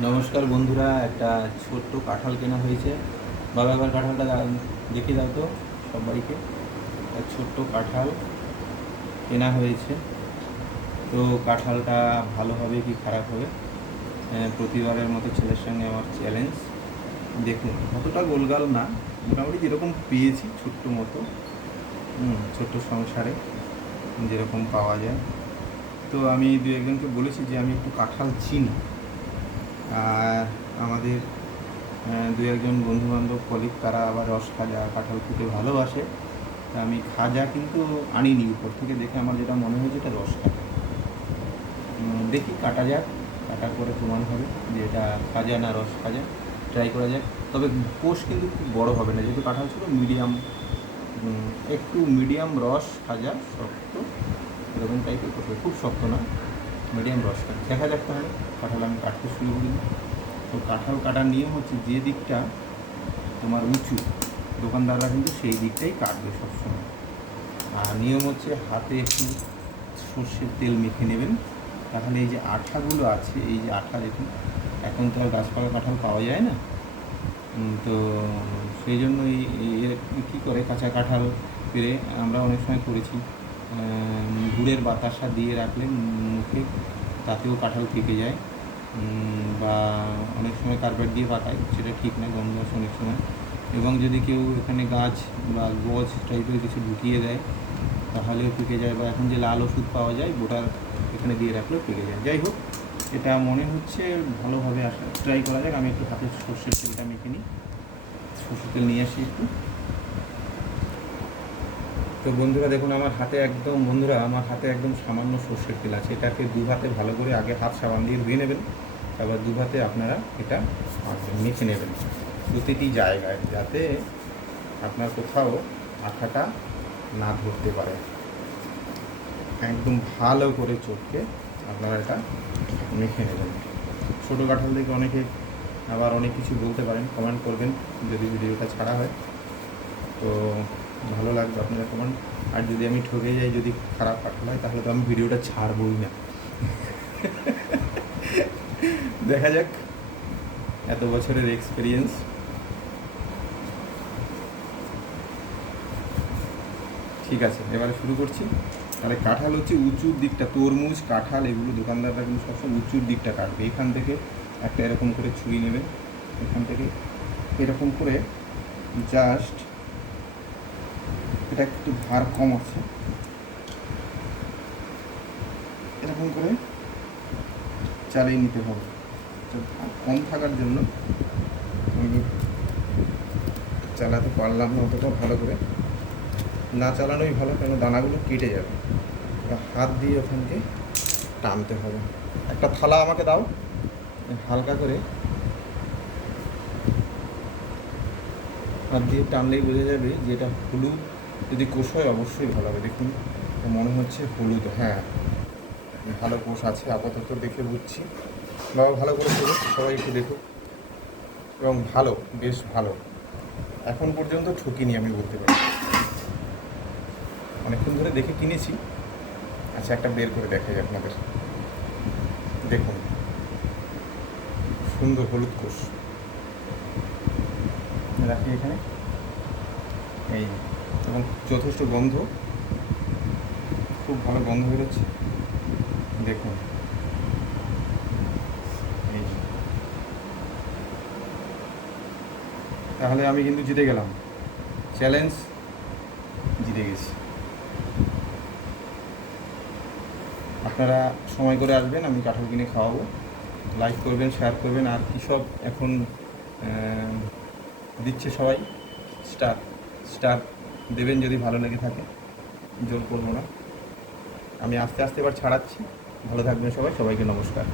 নমস্কার বন্ধুরা, একটা ছোট্ট কাঁঠাল কেনা হয়েছে। বাবা এবার কাঁঠালটা দেখিয়ে দাও তো সবাইকে। একটা ছোট্ট কাঁঠাল কেনা হয়েছে। তো কাঁঠালটা ভালো হবে কি খারাপ হবে, প্রতিবারের মতো ছেলের সঙ্গে আমার চ্যালেঞ্জ। দেখুন, অতটা গোলগাল না, মোটামুটি যেরকম পেয়েছি ছোট্ট মতো, ছোট্ট সংসারে যেরকম পাওয়া যায়। তো আমি দু একজনকে বলেছি যে আমি একটু কাঁঠাল চিনি, আর আমাদের দু একজন বন্ধুবান্ধব কলিগ তারা আবার রস খাজা কাঁঠাল খেতে ভালোবাসে। তা আমি খাজা কিন্তু আনিনি, উপর থেকে দেখে আমার যেটা মনে হয়েছে এটা রস খাজা। দেখি কাটা যাক, কাটার পরে প্রমাণ হবে যে এটা খাজা না রস খাজা। ট্রাই করা যাক। তবে কোষ কিন্তু খুব বড় হবে না, যেহেতু কাঁঠাল ছিল মিডিয়াম, একটু মিডিয়াম রস খাজা, শক্ত এরকম টাইপের করবে, খুব শক্ত না, মিডিয়াম রস খাজা। দেখা যাক তাহলে। কাঁঠাল আমি কাটতে শুরু করি। তো কাঁঠাল কাটার নিয়ম হচ্ছে, যে দিকটা তোমার উঁচু, দোকানদাররা কিন্তু সেই দিকটাই কাটবে সবসময়। আর নিয়ম হচ্ছে, হাতে একটু সর্ষের তেল মেখে নেবেন, তাহলে এই যে আঠাগুলো আছে, এই যে আঠা দেখুন, এখন তো আর গাছপালা কাঁঠাল পাওয়া যায় না, তো সেই জন্য কী করে কাঁচা কাঁঠাল পেরে আমরা অনেক সময় করেছি, গুড়ের বাতাসা দিয়ে রাখলে মুখে, তাতেও কাঁঠাল পেকে যায়। বা অনেক সময় কার্পেট দিয়ে পাকায়, সেটা ঠিক না, গন্ধ আসে অনেক সময়। এবং যদি কেউ এখানে গাছ বা গজ টাইপের কিছু ঢুকিয়ে দেয় তাহলেও পেকে যায়, বা এখন যে লাল ওষুধ পাওয়া যায় বোটার এখানে দিয়ে রাখলেও পেকে যায়। যাই হোক, এটা মনে হচ্ছে ভালোভাবে আসা, ট্রাই করা যাক। আমি একটু হাতে সর্ষের তেলটা মেখে নিই, সর্ষের তেল নিয়ে আসি একটু। তো বন্ধুরা দেখুন, আমার হাতে একদম সামান্য সর্ষের তেল আছে। এটাকে দু হাতে ভালো করে আগে হাত সাবান দিয়ে ধুয়ে নেবেন, তারপর দু হাতে আপনারা এটা মেখে নেবেন প্রতিটি জায়গায়, যাতে আপনার কোথাও আঠাটা না ধরতে পারে। একদম ভালো করে চটকে আপনারা এটা মেখে নেবেন। ছোটো কাঁঠাল থেকে অনেকে আবার অনেক কিছু বলতে পারেন, কমেন্ট করবেন যদি ভিডিওটা ছাড়া হয়, তো ভালো লাগবে আপনারা কমেন্ট। আর যদি আমি ঠকে যাই, যদি খারাপ কাঁঠাল হয়, তাহলে তো আমি ভিডিওটা ছাড়বই না। দেখা যাক, এত বছরের এক্সপিরিয়েন্স। ঠিক আছে, এবারে শুরু করছি। তাহলে কাঁঠাল হচ্ছে উঁচুর দিকটা, তরমুজ কাঁঠাল এগুলো দোকানদাররা কিন্তু সবসময় উঁচুর দিকটা কাটবে। এখান থেকে একটা এরকম করে ছুরি নেবেন, এখান থেকে এরকম করে জাস্ট, এটা একটু ধার কম আছে, এরকম করে চালিয়ে নিতে হবে। তো ধার কম থাকার জন্য আমি চালাতে পারলাম না অতটা ভালো করে, না চালানোই ভালো, কেন দানাগুলো কেটে যাবে। হাত দিয়ে ওখানকে টানতে হবে। একটা থালা আমাকে দাও, হালকা করে হাত দিয়ে টানলেই বোঝা যাবে যে এটা হলুদ। যদি কোষ হয় অবশ্যই ভালো হবে। দেখুন, মনে হচ্ছে হলুদ, হ্যাঁ ভালো কোষ আছে আপাতত, দেখে বুঝছি। বাবা ভালো করে দেখুক, সবাই একটু দেখুক, এবং ভালো, বেশ ভালো। এখন পর্যন্ত ঠকিনি আমি বলতে পারি, অনেকক্ষণ ধরে দেখে কিনেছি। আচ্ছা, একটা বের করে দেখাই আপনাদের। দেখুন, সুন্দর হলুদ কোষ। রাখি এখানে, এই, এবং যথেষ্ট গন্ধ, খুব ভালো গন্ধ বেরোচ্ছে। দেখুন, এই, তাহলে আমি কিন্তু জিতে গেলাম, চ্যালেঞ্জ জিতে গেছি। আপনারা সময় করে আসবেন, আমি কাঁঠাল কিনে খাওয়াবো। লাইক করবেন, শেয়ার করবেন, আর কী সব এখন দিচ্ছে সবাই, স্টার স্টার দেবেন যদি ভালো লেগে থাকে, জোর করবো না। আমি আস্তে আস্তে এবার ছাড়াচ্ছি। ভালো থাকবেন সবাই, সবাইকে নমস্কার।